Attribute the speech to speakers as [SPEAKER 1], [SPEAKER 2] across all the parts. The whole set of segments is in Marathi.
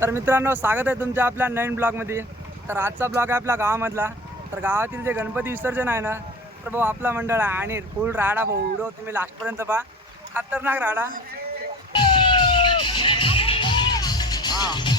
[SPEAKER 1] तर मित्रांनो स्वागत आहे तुमच्या आपल्या नवीन ब्लॉगमध्ये. तर आजचा ब्लॉग आहे आपल्या गावामधला. तर गावातील जे गणपती विसर्जन आहे ना तर भाऊ आपला मंडळ आहे. आणि फुल राडा भाऊ. व्हिडिओ तुम्ही लास्टपर्यंत पहा. खतरनाक राडा. हां.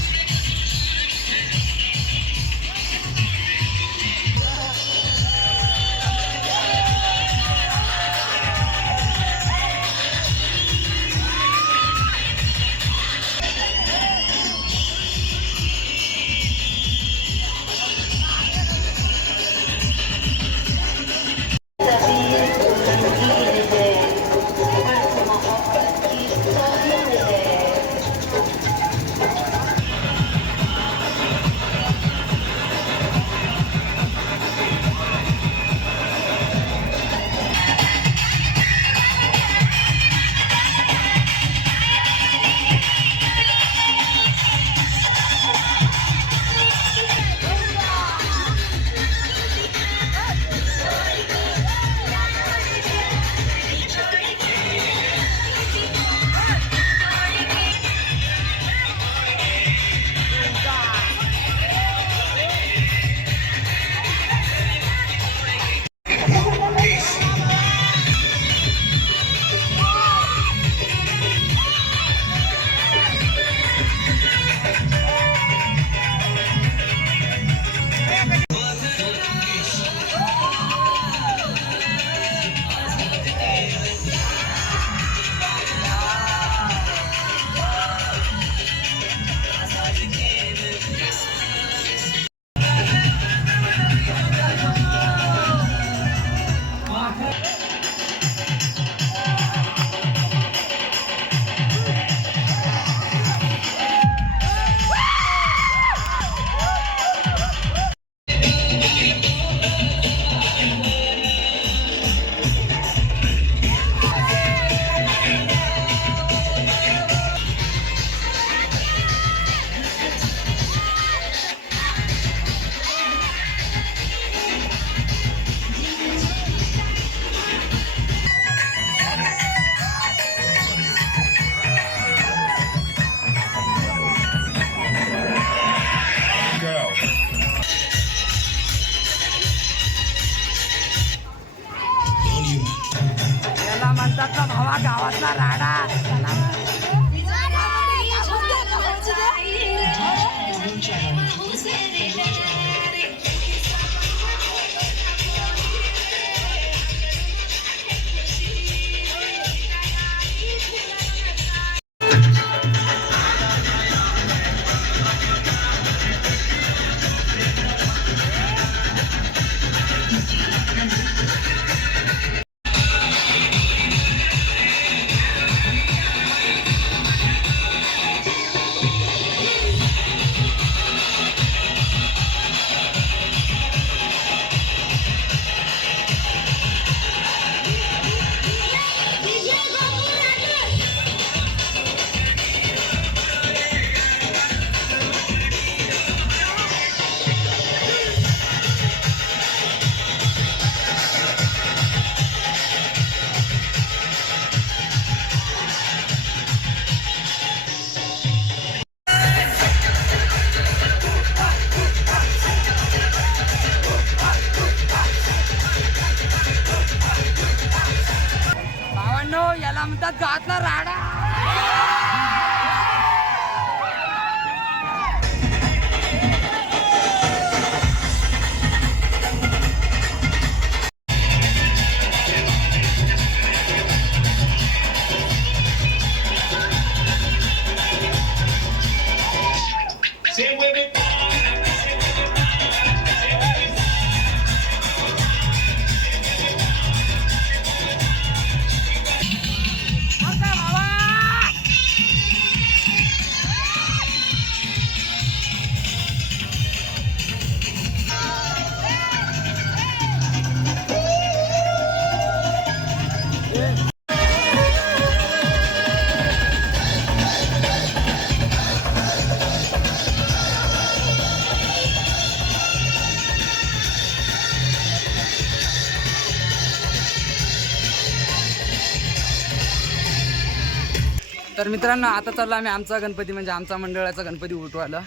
[SPEAKER 1] तर मित्रांनो आता चाललो आम्ही आमचा गणपती म्हणजे आमचा मंडळाचा गणपती उठवायला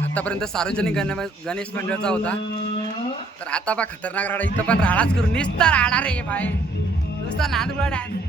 [SPEAKER 1] आतापर्यंत सार्वजनिक गण गणेश मंडळाचा होता तर आता पा खतरनाक राडा इथं पण राडाच करून नुसता राडा रे बाय नुसता नांदुळा डान्स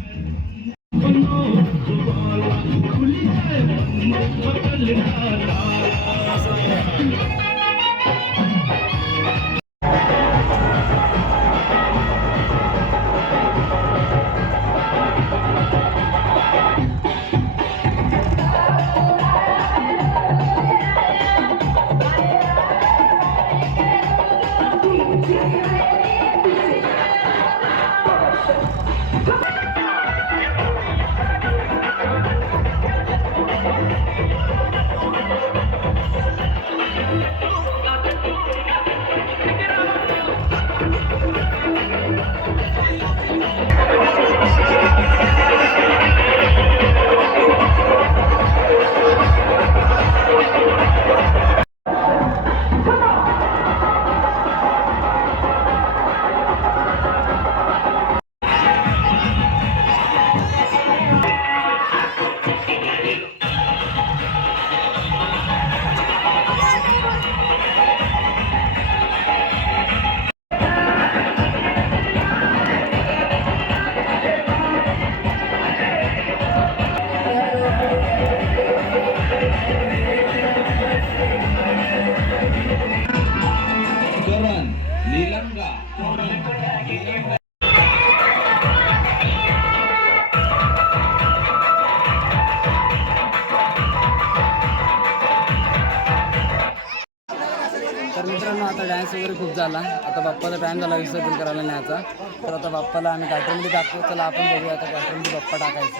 [SPEAKER 1] आता डान्स वगैरे खूप झाला. आता बाप्पाचा टाइम झाला विसर्जन करायला न्यायचा. तर आता बाप्पाला आम्ही ट्रॅक्टरमध्ये टाकतो चला आपण बघूया आता ट्रॅक्टरमध्ये बाप्पा टाकायचा.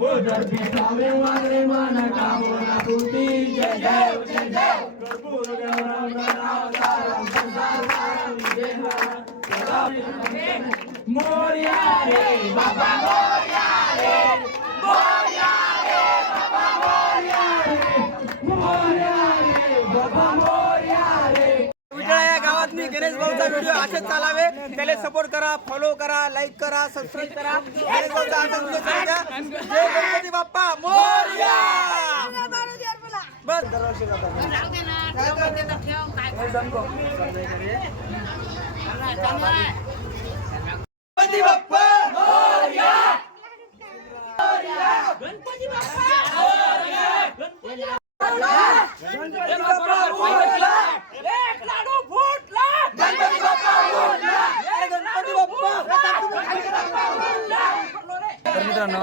[SPEAKER 2] কবুতর কে খাবে মারে
[SPEAKER 1] মানা কামনা পুতি জয় জয় জয় জয় কবুতর কে রাম রাম তারাম সদার তারাম জয় মোরিয়া রে বাবা মোরিয়া রে মোরিয়া
[SPEAKER 2] गणेश भाऊचा व्हिडिओ असेच चालावे. त्याला सपोर्ट करा फॉलो करा लाईक करा सबस्क्राईब करा. गणेश भाऊचा असाच व्हिडिओ चालू द्या. जय गणपती बाप्पा. मोरया! बस. दरवर्षी जातात. गणपती बाप्पा! गणपती बाप्पा मोरया. गणपती
[SPEAKER 1] तर मित्रांनो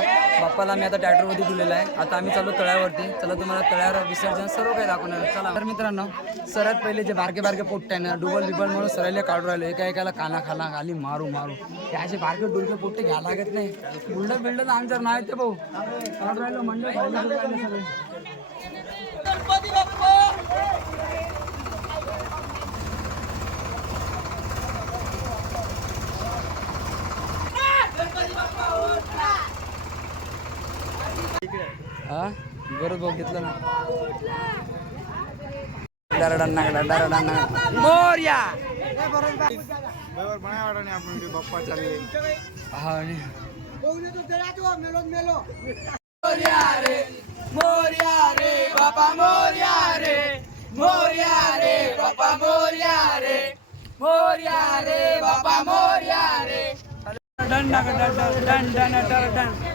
[SPEAKER 1] बाप्पाला मी आता ट्रॅक्टरमध्ये ठेवलेला आहे. आता आम्ही चालू तळ्यावरती. चला तुम्हाला तळ्यावर विसर्जन सर्व काही दाखवणार चला तर मित्रांनो सर्वात पहिले जे बारके बारके पोट्टे आहे ना डुबल बिबल म्हणून सरायला काढून राहिले. एका एकाला काना खाना खाली मारू मारू. हे असे बारके डुलके पोट्टे घ्यायला लागत नाही. बुलडं बिल्डं आमच्यावर नाही ते भाऊ. काढून राहिलो म्हणजे सगळे
[SPEAKER 2] गणपती बाप्पा
[SPEAKER 1] हा बरोबर भाऊ घेतला ना. डरडन नागडा डरडन नागडा मोर्या! हा
[SPEAKER 2] मोरया रे मोरया रे बाबा मोरया रे मोरया रे बाबा रे मोरया रे बाबा रे.
[SPEAKER 1] डन डन डन डन डन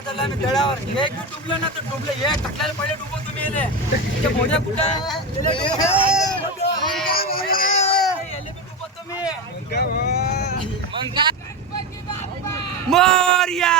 [SPEAKER 2] चाललं आम्ही तळ्यावर. डुबलं ना तर डुबलं. एक टाकल्याला पहिले डुबो तुम्ही येले. ते भोजा कुठं? तुम्ही. मग मोरया.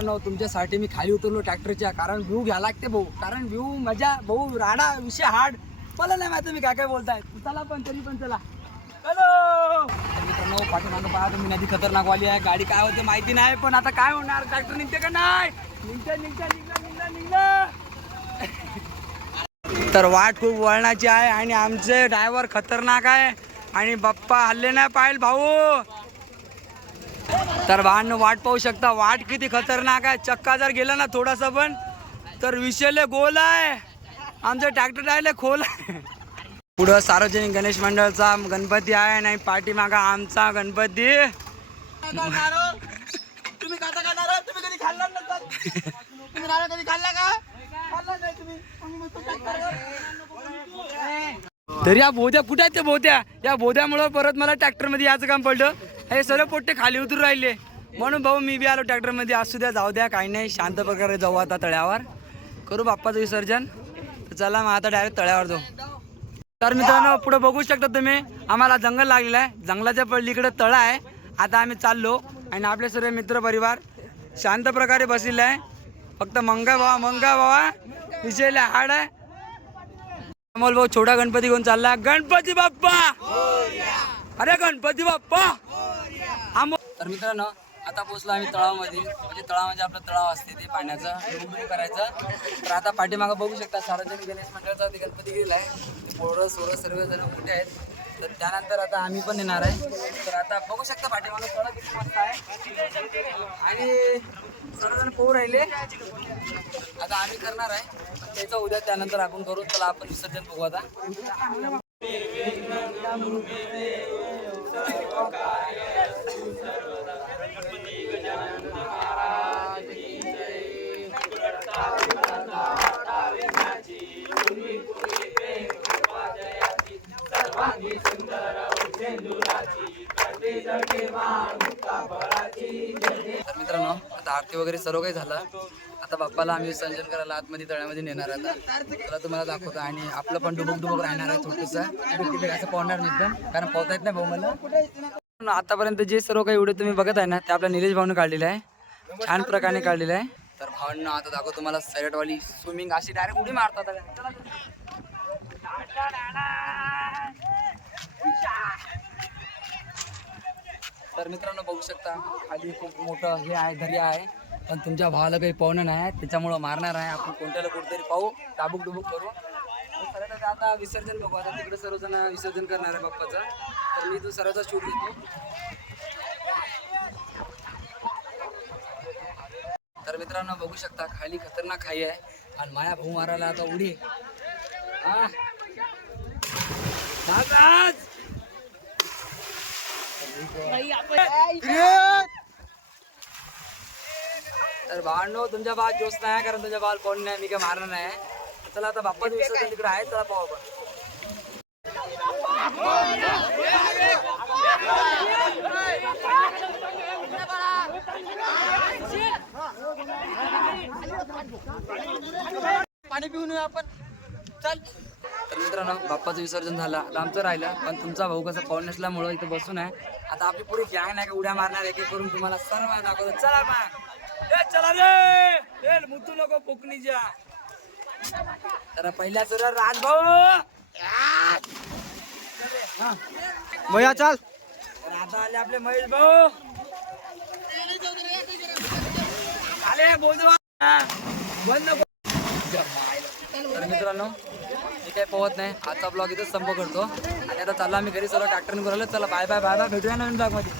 [SPEAKER 1] मित्रांनो तुमच्यासाठी मी खाली उतरलो ट्रॅक्टरच्या कारण व्ह्यू घ्या लागते भाऊ. कारण व्ह्यू मजा भाऊ राडा विषय हार्ड मला नाही माहिती मी काय काय बोलताय. चला पण तरी पण चला. हॅलो मित्रांनो पाठीमागं पहा तुम्ही नदी खतरनाक वाली आहे. गाडी काय होते माहिती नाही पण आता काय होणार? ट्रॅक्टर निघते का नाही? निघतं निघतं निघलं निघलं निघलं तर वाट खूप वळणाची आहे आणि आमचे ड्रायव्हर खतरनाक आहे. आणि बाप्पा हल्ले नाही पाहिजे भाऊ. तर भावांनो वाट पाहू शकता. वाट किती खतरनाक आहे. चक्का जर गेला ना थोडासा पण तर विषयले गोल आहे. आमचं ट्रॅक्टर राहिले खोल आहे. पुढं सार्वजनिक गणेश मंडळचा गणपती आहे नाही पाठीमागा आमचा गणपती. तरी या बोध्या कुठे आहेत त्या बोध्या या बोध्यामुळं परत मला ट्रॅक्टरमध्ये यायचं काम पडलं. हे सर्व पोट्टे खाली उतरून राहिले. म्हणून भाऊ मी बी आलो ट्रॅक्टरमध्ये. असू द्या जाऊ द्या काही नाही. शांत प्रकारे जाऊ आता तळ्यावर. करू बाप्पाचं विसर्जन. तर चला मग आता डायरेक्ट तळ्यावर जाऊ. तर मित्रांनो पुढे बघू शकता तुम्ही आम्हाला जंगल लागलेलं आहे. जंगलाच्या पलीकडे तळ आहे. आता आम्ही चाललो आणि आपले सर्व मित्र परिवार शांत प्रकारे बसलेले आहे. फक्त मंगा भावा मंगा भावा. विषयला हाड आहे. अमोल भाऊ छोटा गणपती घेऊन चालला. गणपती बाप्पा! अरे गणपती बाप्पा! तर मित्रांनो आता पोहोचलो आम्ही तळावामध्ये. म्हणजे तळाव म्हणजे आपलं तळाव असते ते पाण्याचं. डुबडुब करायचं. तर आता पाठीमागं बघू शकता सार्वजनिक गणेश मंडळाचा ते गणपती गेलेला आहे. पोरं सोरं सर्वजण मोठे आहेत. तर त्यानंतर आता आम्ही पण येणार आहे. तर आता बघू शकता पाठीमागं तळा किती मस्त आहे. आणि सर्वजण पोहू राहिले. आता आम्ही करणार आहे. त्याचं उद्या त्यानंतर आपण करू. चला आपण विसर्जन बघू आता तर मित्रांनो आता आरती वगैरे सर्व काही झालं. आता बाप्पाला आम्ही विसर्जन करायला आतमध्ये तळ्यामध्ये नेणार आता. त्याला तुम्हाला दाखवतो. आणि आपलं पण डुबुक डुबुक राहणार आहे छोटंसं असं पोहणार नाही एकदम कारण पावता येत नाही भाऊ मला आतापर्यंत जे सर्व काही व्हिडिओ तुम्ही बघत आहे ना ते आपल्या निलेश भाऊने काढलेलं आहे. छान प्रकारे काढलेलं आहे. तर भावांना आता दाखवतो तुम्हाला सैरटवाली स्विमिंग. अशी डायरेक्ट उडी मारतात. तर मित्रांनो बघू शकता खाली खूप मोठं हे आहे दर्या आहे. पण तुमच्या भावाला काही पाहुणं नाही आहे. त्याच्यामुळं मारणार आहे. आपण कोणत्याला कुठेतरी पाहू. डाबूक डुबूक करू. तर आता- विसर्जन बघू. आता तिकडे सर्वजण विसर्जन करणार आहे बाप्पाचं. तर मी तो सर्वचा शूट घेतो. तर मित्रांनो बघू शकता खाली खतरनाक खाई आहे. आणि माया भाऊ मारायला आता उडी. महाराज! तर भावांनो तुमच्या भावात जोश नाही कारण तुमच्या भावाला कोण नाही मी काय मारणार नाही. चला आता बाप्पा विसर्जन तिकडे आहे चला पाहू आपण.
[SPEAKER 2] पाणी पिऊन आपण. चल.
[SPEAKER 1] तर मित्रांनो बाप्पाचं विसर्जन झालं. आता आमचं राहिलं पण तुमचा भाऊ कसं पाऊल नसल्यामुळं इथं बसून आहे. आता आपली पुढे गॅंग नाही का उड्या मारणार एक एक करून तुम्हाला सर्व दाखवतो. चला मग. ए चला रे. ए मुतू नको कोकणीच्या
[SPEAKER 2] भैया चल.
[SPEAKER 1] आता आले आपले महेश भाऊ. आले बोल बंद नको. तर मित्रांनो मी काही पोहत नाही. आजचा ब्लॉग इथंच संप करतो. आणि आता चालला आम्ही घरी सर्व ट्रॅक्टर करून चला बाय बाय बाय बाय भेटूया नवीन ब्लॉगमध्ये.